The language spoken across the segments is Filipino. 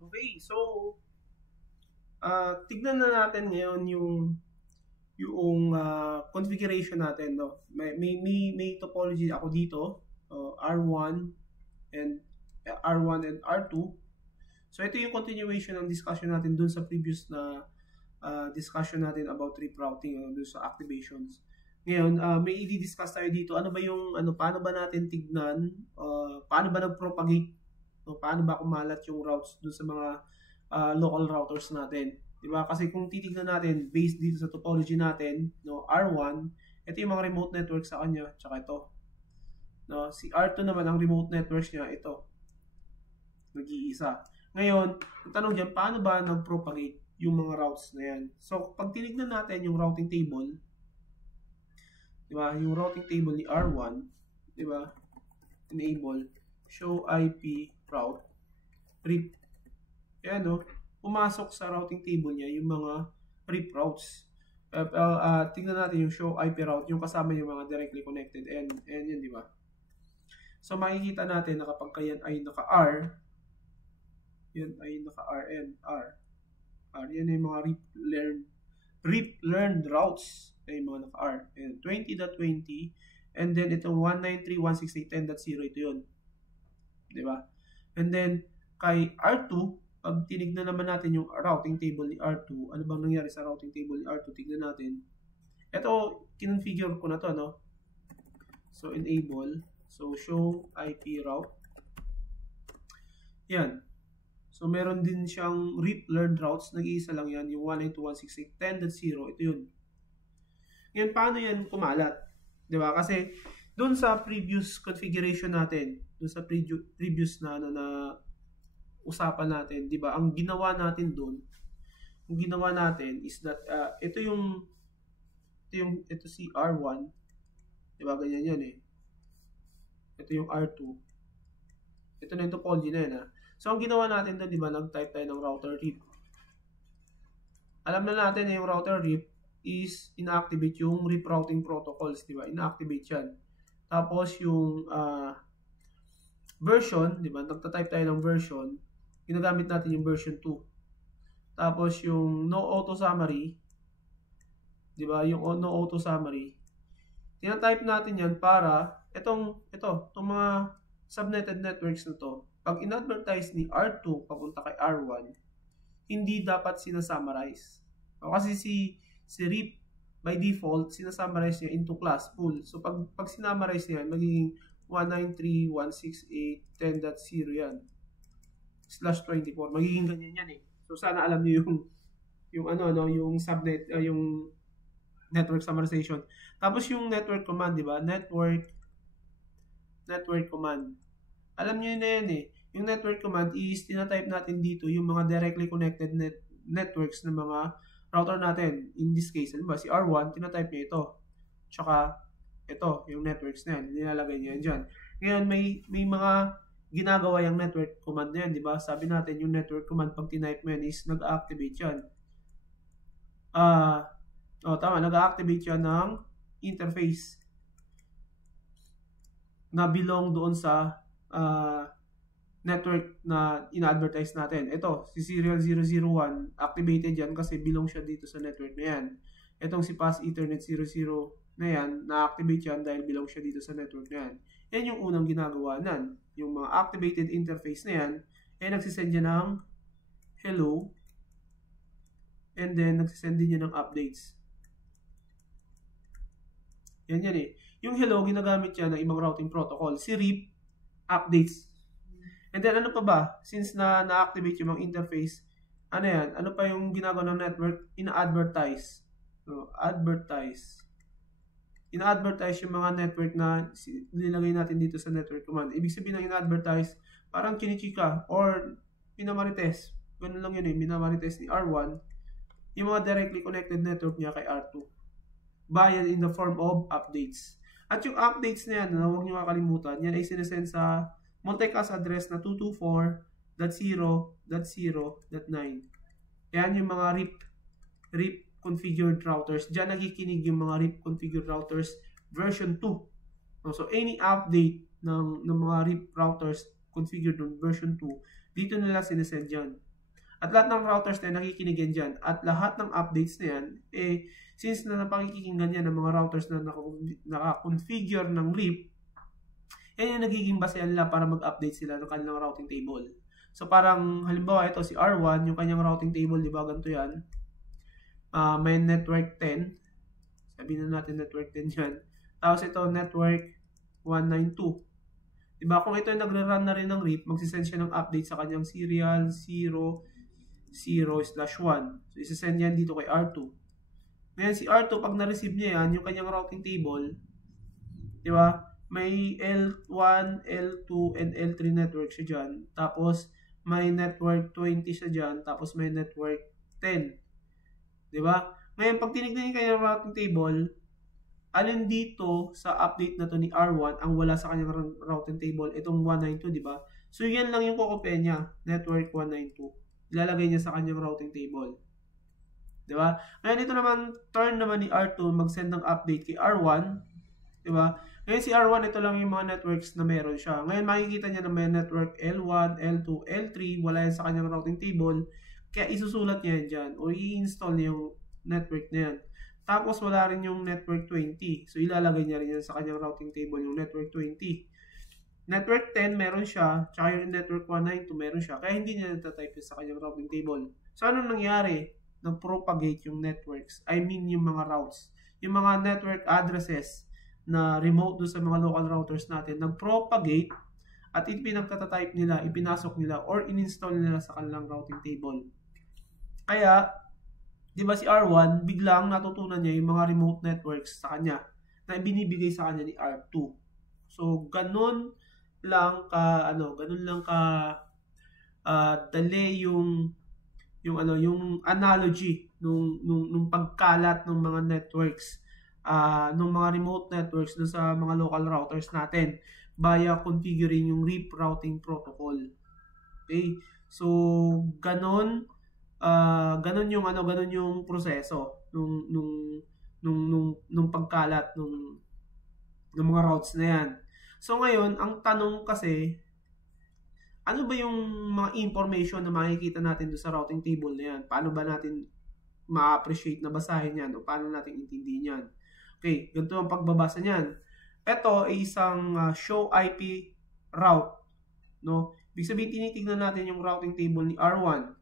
Okay, so tignan na natin ngayon yung configuration natin, no. May topology ako dito, R1 and R2. So ito yung continuation ng discussion natin dun sa previous na discussion natin about trip routing, dun sa activations. Ngayon, may i-discuss tayo dito. Ano ba yung paano ba natin tignan, paano ba nag-propagate, no? Paano ba kumalat yung routes dun sa mga local routers natin. 'Di ba? Kasi kung titignan natin based dito sa topology natin, no, R1, ito yung mga remote network sa kanya, tsaka ito. No, si R2 naman ang remote networks niya ito. Nag-iisa. Ngayon, ang tanong diyan, paano ba nag-propagate yung mga routes na yan? So, pag tinignan natin yung routing table, 'di ba? Yung routing table ni R1, 'di ba? Enable show IP route rip. Ayan, no? Pumasok sa routing table niya yung mga rip routes. Tingnan natin yung show IP route, yung kasama yung mga directly connected. And yun, di ba? So, makikita natin na kapag yan ay naka-R, yun ay naka-R and R. Yan yung mga rip learned routes. Ay mga naka-R. And 20.20. And then, itong 193.168.10.0, ito yun. Di ba? And then, kay R2, pag tinignan naman natin yung routing table ni R2, ano bang nangyari sa routing table ni R2? Tignan natin. Ito, kinonfigure ko na to, no? So, enable. So, show IP route. Yan. So, meron din siyang rip learned routes. Nag-iisa lang yan. Yung 192.168.10.0. Ito yun. Ngayon, paano yan kumalat? Diba? Kasi, dun sa previous configuration natin, dun sa previous na usapan natin, 'di ba? Ang ginawa natin doon, yung ginawa natin is that ito si R1, 'di ba? Ganyan 'yan eh. Ito yung R2. Ito na yung topology na 'yan, ha. So ang ginawa natin doon, 'di ba? Nag-type tayo ng router rip. Alam na natin na yung router rip is inactivate yung rip routing protocols, 'di ba? Inactivate 'yan. Tapos yung version, 'di ba? Nagta-type tayo ng version. Ginagamit natin yung version 2. Tapos yung no auto summary, 'di ba? Yung no auto summary. Tina-type natin 'yan para itong mga subnetted networks na to, pag in-advertise ni R2 papunta kay R1, hindi dapat sinasummarize. Kasi si RIP by default sinasummarize niya into class pool. So pag sinummarize niya, magiging 193.168.10.0 yan. /24. Magiging ganyan yan eh. So sana alam niyo yung subnet, yung network summarization. Tapos yung network command, di ba? Network command. Alam niyo na yan eh. Yung network command is tina-type natin dito yung mga directly connected networks ng mga router natin. In this case, di ba? Si R1, tina-type niya ito. Tsaka ito, yung networks na yan. Nilalagay niya yan dyan. Ngayon, may mga ginagawa yung network command na yan, di ba? Sabi natin, yung network command, pag tinype mo yan is nag-activate yan. Tama, nag-activate yan ng interface na belong doon sa network na ina-advertise natin. Ito, si serial 001, activated yan kasi belong siya dito sa network na yan. Itong si pass ethernet 00 na yan, na-activate yan dahil belong siya dito sa network na yan. Yan yung unang ginagawa nan. Yung mga activated interface na yan, nagsisend yan ng hello, and then nagsisend din yan ng updates. Yan eh. Yung hello, ginagamit yan ng ibang routing protocol. Si RIP, updates. And then ano pa ba? Since na-activate yung mga interface, ano yan? Ano pa yung ginagawa ng network? Ina-advertise. So, advertise. Ina-advertise yung mga network na nilagay natin dito sa network command. Ibig sabihin ng ina-advertise, parang kinichika or minamarites. Ganun lang yun eh, minamarites ni R1 yung mga directly connected network niya kay R2. Bayan in the form of updates. At yung updates na yan, huwag nyo makalimutan, yan ay sinesend sa multicast address na 224.0.0.9. Yan yung mga RIP configured routers. Diyan nakikinig yung mga RIP configured routers version 2. So any update ng mga RIP routers configured on version 2, dito nila sinesend yan. At lahat ng routers na yan, nakikinig yan dyan. At lahat ng updates na yan, since na napakikinggan yan ng mga routers na naka-configure ng RIP, yan yung nagiging basehan nila para mag-update sila ng kanilang routing table. So parang halimbawa ito si R1, yung kanyang routing table, di ba ganito yan? May network 10. Sabihin na natin network 10 yan. Tapos ito network 192. Diba? Kung ito yung nagre-run na rin ng RIP, magsisend siya ng update sa kanyang serial 0/1. So, isisend yan dito kay R2. Ngayon, si R2, pag na-receive niya yan, yung kanyang routing table, diba? May L1, L2, and L3 network siya dyan. Tapos, may network 20 siya dyan. Tapos, may network 10. Diba? Ngayon, pag tinignan yung kanyang routing table, alin dito sa update na to ni R1 ang wala sa kanyang routing table? Itong 192, di ba? So, yan lang yung kukupen niya, network 192. Ilalagay niya sa kanyang routing table. Di ba? Ngayon, ito naman, turn naman ni R2 mag-send ng update kay R1. Di ba? Ngayon, si R1, ito lang yung mga networks na meron siya. Ngayon, makikita niya na may network L1, L2, L3, wala yan sa kanyang routing table. Kaya isusulat niya yan dyan o i-install niya yung network na yan. Tapos wala rin yung network 20. So ilalagay niya rin yan sa kanyang routing table yung network 20. Network 10 meron siya, tsaka yung network 192 meron siya. Kaya hindi niya natatype sa kanyang routing table. So anong nangyari? Nag-propagate yung networks. I mean yung mga routes. Yung mga network addresses na remote doon sa mga local routers natin, nag-propagate at pinagtatatype nila, ipinasok nila, or in-install nila sa kanilang routing table. Kaya, di ba si R1, biglang natutunan niya yung mga remote networks sa kanya na ibinibigay sa kanya ni R2. So, ganun lang ka dali yung analogy nung pagkalat ng mga networks, ng mga remote networks dun sa mga local routers natin via configuring yung RIP routing protocol. Okay? So, ganun yung proseso nung pagkalat ng mga routes na yan. So ngayon, ang tanong kasi, ano ba yung mga information na makikita natin doon sa routing table na yan? Paano ba natin ma-appreciate na basahin yan o paano natin intindihin yan? Okay, ganito ang pagbabasa niyan. Ito ay isang show IP route, no? Ibig sabihin, tinitignan natin yung routing table ni R1.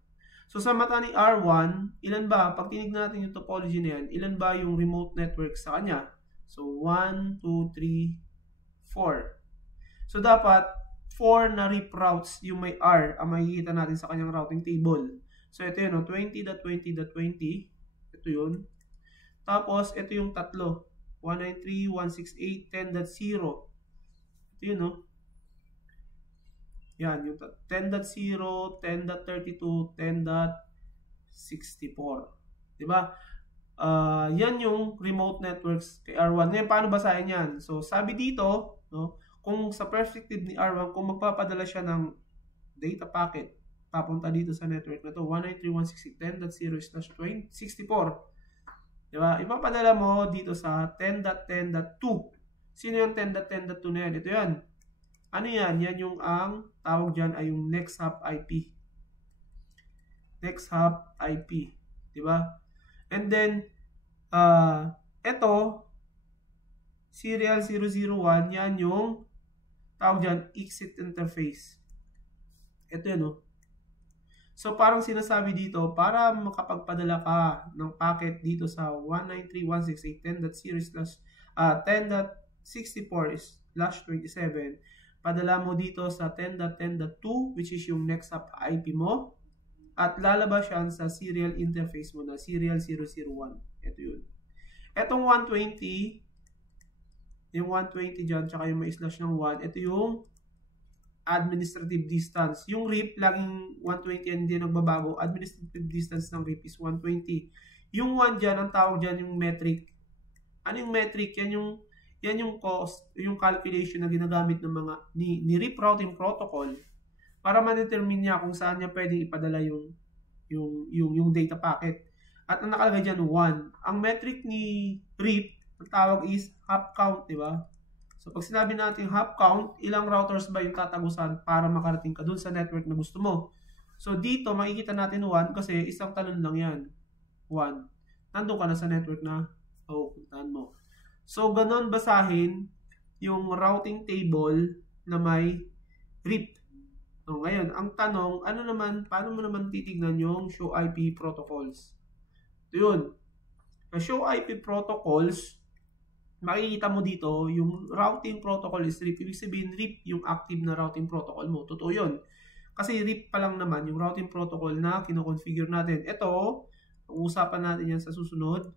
So sa mata ni R1, ilan ba, pag tinignan natin yung topology na yan, ilan ba yung remote network sa kanya? So 1, 2, 3, 4. So dapat 4 na RIP routes yung may R ang makikita natin sa kanyang routing table. So ito yun, 20.20.20. Ito yun. Tapos ito yung tatlo. 193.168.10.0. Ito yun, no? Yan, yung 10.0, 10.32, 10.64. Diba? Yan yung remote networks kay R1. Ngayon, paano basahin yan? So, sabi dito, no, kung sa perspective ni R1, kung magpapadala siya ng data packet, papunta dito sa network na to, 193.168.10.0/64. Diba? Ipapadala mo dito sa 10.10.2. Sino yung 10.10.2 na yan? Ito yan. Ano yan? Yan yung ang tawag dyan ay yung next hop IP. Next hop IP. Diba? And then, ito, serial 001, yan yung tawag dyan, exit interface. Ito yan, no? So, parang sinasabi dito, para makapagpadala ka ng packet dito sa 193.168.10.64/27, padala mo dito sa 10.10.2, which is yung next hop IP mo, at lalabas yan sa serial interface mo na serial 001. Ito yun. Etong 120, yung 120 dyan, tsaka yung may slash ng 1, ito yung administrative distance. Yung RIP, laging 120 yan, hindi nagbabago. Administrative distance ng RIP is 120. Yung 1 dyan, ang tawag dyan yung metric. Ano yung metric? Yan yung cost, yung calculation na ginagamit ng mga ni RIP routing protocol para ma-determine niya kung saan niya pwedeng ipadala yung data packet. At ang nakalagay dyan, 1. Ang metric ni RIP, ang tawag is hop count, di ba? So, pag sinabi natin hop count, ilang routers ba yung tatagusan para makarating ka dun sa network na gusto mo? So, dito, makikita natin 1 kasi isang talon lang yan. 1. Nandun ka na sa network na puntahan mo. So, ganon basahin yung routing table na may RIP. So, ngayon, ang tanong, paano mo naman titignan yung show IP protocols? Ito yun. Sa show IP protocols, makikita mo dito, yung routing protocol is RIP. Ibig sabihin, RIP yung active na routing protocol mo. Totoo yun. Kasi RIP pa lang naman yung routing protocol na kinoconfigure natin. Ito, pag-uusapan natin yan sa susunod.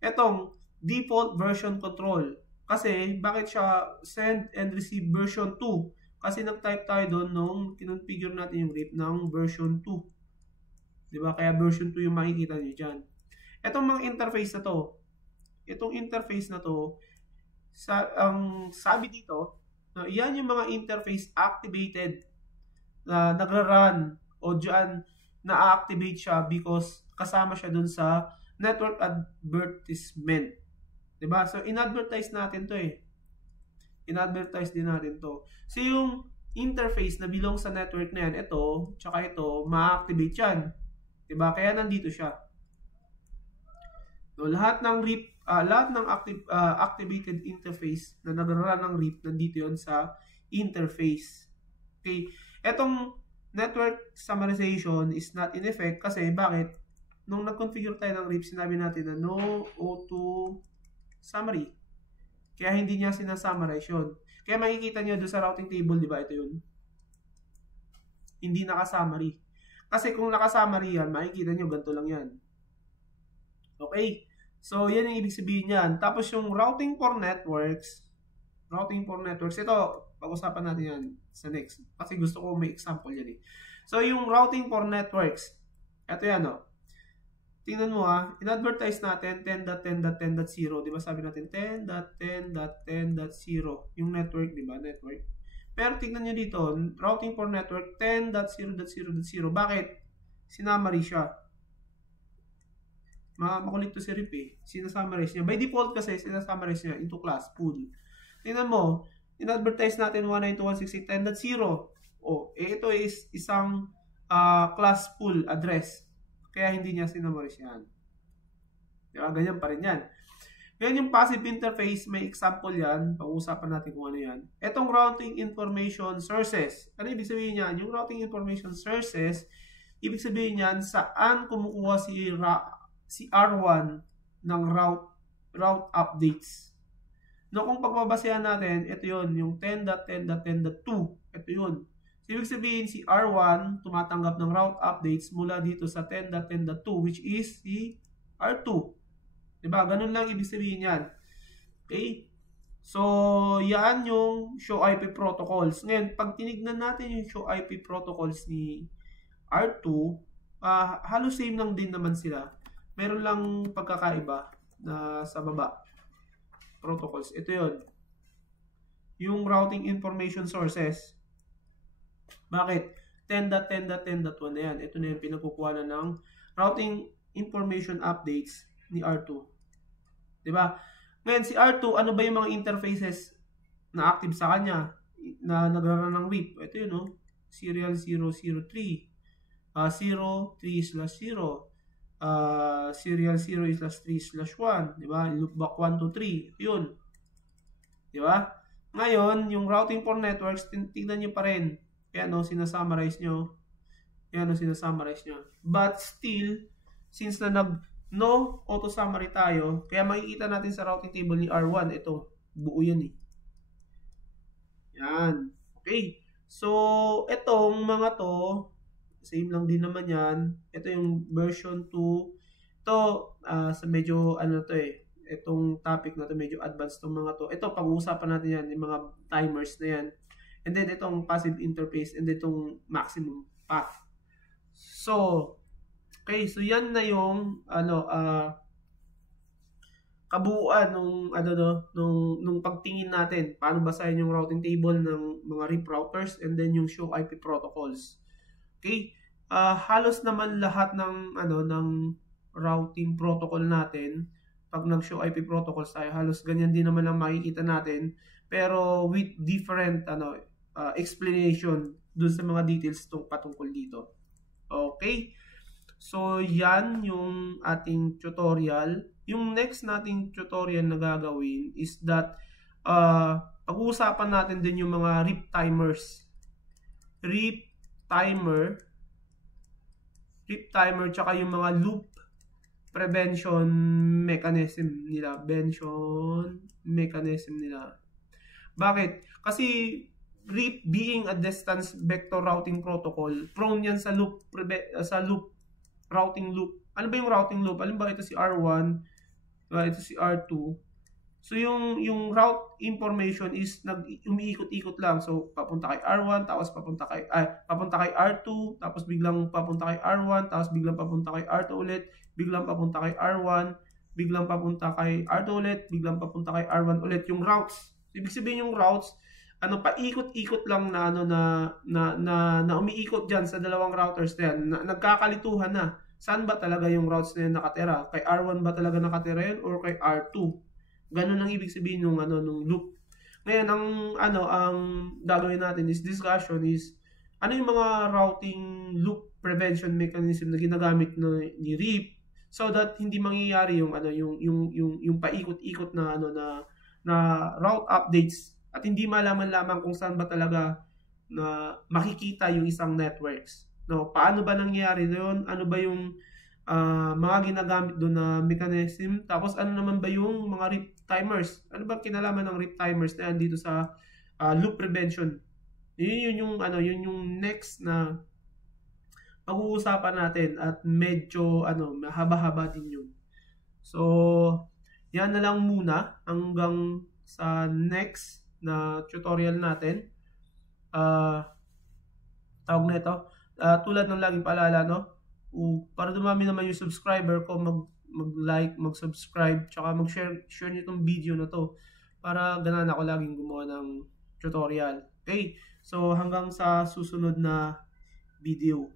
Itong default version control. Kasi, bakit siya send and receive version 2? Kasi nag-type tayo doon nung kinonfigure natin yung RIP ng version 2. Diba? Kaya version 2 yung makikita nyo dyan. Itong mga interface na to, sabi dito, yan yung mga interface activated na nagra-run o dyan na-activate siya because kasama siya dun sa network advertisement. Diba? So, in-advertise natin to eh. In-advertise din natin to. So, yung interface na belong sa network na yan, ito, tsaka ito, ma-activate yan. Diba? Kaya nandito siya. So, lahat ng RIP, lahat ng activated interface na nagra-run ng RIP, nandito yon sa interface. Okay? Etong network summarization is not in effect kasi bakit? Nung nag-configure tayo ng RIP, sinabi natin na no O2 summary. Kaya hindi niya sinasummarize yun. Kaya makikita niyo doon sa routing table, di ba? Ito yun. Hindi naka-summary. Kasi kung naka-summary yan, makikita niyo ganito lang yan. Okay? So, yan yung ibig sabihin yan. Tapos yung routing for networks, ito, pag-usapan natin yan sa next. Kasi gusto ko may example yan eh. So, yung routing for networks, ito yan o. Tingnan mo in-advertise natin 10.10.10.0. Diba sabi natin 10.10.10.0. Yung network, diba? Network. Pero tingnan nyo dito, routing for network 10.0.0.0. Bakit? Sinamary siya. Makulit to si RIP eh. Sinasummarize niya. By default kasi, sinasummarize niya into class, pool. Tingnan mo, in-advertise natin 192.168.10.0. Ito is isang class pool address. Kaya hindi niya sinasummarize yan. Diba? Ganyan pa rin yan. Ngayon yung passive interface, may example yan. Pag-uusapan natin kung ano yan. Itong routing information sources. Ano ibig sabihin yan? Yung routing information sources, ibig sabihin yan, saan kumukuha si R1 ng route updates. No, kung pagbabasehan natin, ito yun, yung 10.10.10.2. Ito yun. So, ibig sabihin, si R1 tumatanggap ng route updates mula dito sa 10.10.2, which is si R2. Diba? Ganun lang ibig sabihin yan. Okay? So, yan yung show IP protocols. Ngayon, pag tinignan natin yung show IP protocols ni R2, halos same lang din naman sila. Meron lang pagkakaiba na sa baba. Protocols. Ito yun. Yung routing information sources. Bakit? 10.10.10.1 na yan. Ito na yung pinagkukuhanan ng routing information updates ni R2. Diba? Ngayon, si R2, ano ba yung mga interfaces na active sa kanya? Na nagraran ng RIP. Ito yun, no? Serial 003. 03/0. Serial 0/3/1, di ba? Loopback 1 to 3, yun. Di ba? Ngayon, yung routing for networks, tignan nyo pa rin. Yan o, sinasummarize nyo. But still, since na no auto summary tayo, kaya makikita natin sa routing table ni R1, ito, buo yan eh. Yan. Okay. So, etong mga to, same lang din naman yan. Ito yung version 2. Ito, sa medyo, itong topic na to medyo advanced tong mga to. Ito, pag-uusapan natin yan, yung mga timers na yan. And then, itong passive interface, and then itong maximum path. So, okay, so yan na yung, kabuuan nung pagtingin natin. Paano basahin yung routing table ng mga RIP routers, and then yung show IP protocols. Okay? Halos naman lahat ng routing protocol natin, pag nag-show IP protocols tayo, halos ganyan din naman ang makikita natin, pero with different explanation dun sa mga details patungkol dito. Okay? So, yan yung ating tutorial. Yung next nating tutorial na gagawin is that pag-uusapan natin din yung mga RIP timers. RIP timer, tsaka yung mga loop prevention mechanism nila. Bakit? Kasi RIP being a distance vector routing protocol, prone yan sa loop routing loop. Ano ba yung routing loop? Alam ba ito si R1, ito si R2. So yung route information is umiikot-ikot lang. So papunta kay R1, tapos papunta kay R2, tapos biglang papunta kay R1, tapos biglang papunta kay R2 ulit, biglang papunta kay R1, biglang papunta kay R2 ulit, biglang papunta kay R1 ulit. Yung routes. Ibig sabihin yung routes, paikot-ikot lang na umiikot diyan sa dalawang routers na yan. Nagkakalituhan na. Saan ba talaga yung routes na yan nakatira? Kay R1 ba talaga nakatira yun or kay R2? Ganun ang ibig sabihin nung loop. Ngayon ang gagawin natin is discussion is ano yung mga routing loop prevention mechanism na ginagamit ni RIP so that hindi mangyayari yung paikot-ikot na route updates at hindi malaman lamang kung saan ba talaga na makikita yung isang networks. No, paano ba nangyayari 'yon? Ano ba yung mga ginagamit doon na mechanism? Tapos ano naman ba yung mga RIP timers? Ano ba kinalaman ng RIP timers na dito sa loop prevention? Yun yung next na pag-uusapan natin at medyo mahaba-haba din yun. So, yan na lang muna hanggang sa next na tutorial natin. Tawag na ito. Tulad ng laging paalala, no? Para dumami naman yung subscriber ko, mag-like, mag-subscribe, tsaka mag-share nyo itong video na to para ganahan ako laging gumawa ng tutorial. Okay? So, hanggang sa susunod na video.